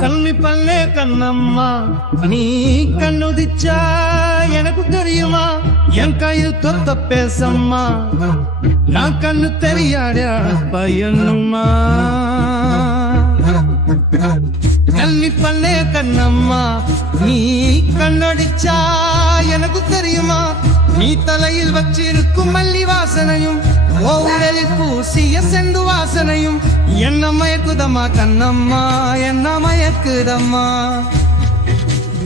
கண்ணி பல்லே கண்ணம்மா. நீ கண்ணுதிச்சா எனக்கு தெரியுமா? என் கையில் தொத்த பேசம்மா. நான் கண்ணு தெரியாடா பையனுமா கண்ணி பல்லே கண்ணம்மா. நீ கண்ணடிச்சா எனக்கு தெரியுமா? நீ தலையில் வச்சிருக்கும் மல்லி வாசனையும் ஓ செண்டு வாசனையும் என்ன மயக்குதம்மா கண்ணம்மா என்ன மயக்குதம்மா?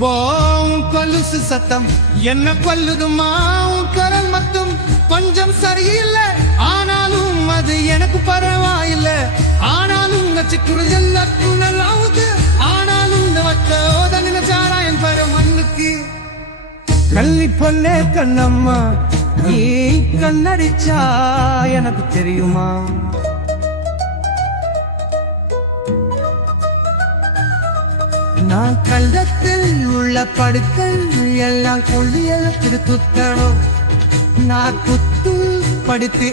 உன் கொலுசு சத்தம் என்ன கொல்லுதுமா உன் கரல் மட்டும் கொஞ்சம் சரியில்லை. ஆனாலும் அது எனக்கு பரவாயில்லை. ஆனாலும் உங்க சிக்குறு நல்லாவுது ஆனாலும் இந்த வட்ட ஓத நினைச்சாரா பர மண்ணுக்கு கள்ளி பொல்லே கண்ணம்மா நீ கண்ணடிச்சா எனக்கு தெரியுமா? நான் கள்ளத்தில் உள்ள படுத்தல் எல்லாம் கொள்ளியல் திருத்துத்தனும் நான் குத்து படுத்து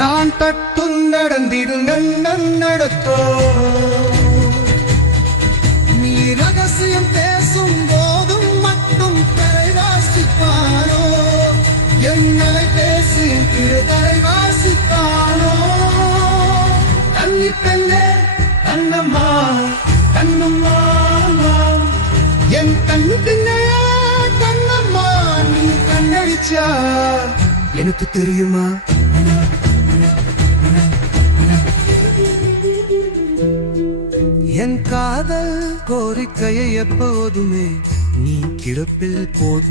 நான் தட்டும் நடந்திருந்தன் நடத்தோ. நீ ரகசியம் பேசும் போதும் மட்டும் தலைவாசிப்பானோ என்னை பேசி திரு வாசிப்பானோ. தண்ணி பெண்ணே தன்னம்மா தன்னம்மா என் கண்ணு பின்னே தன்னம்மா நீ கண்ணடிச்சா எனக்கு தெரியுமா? காதல் கோரிக்கையை எப்போதுமே நீ கிடப்பில் போட்டு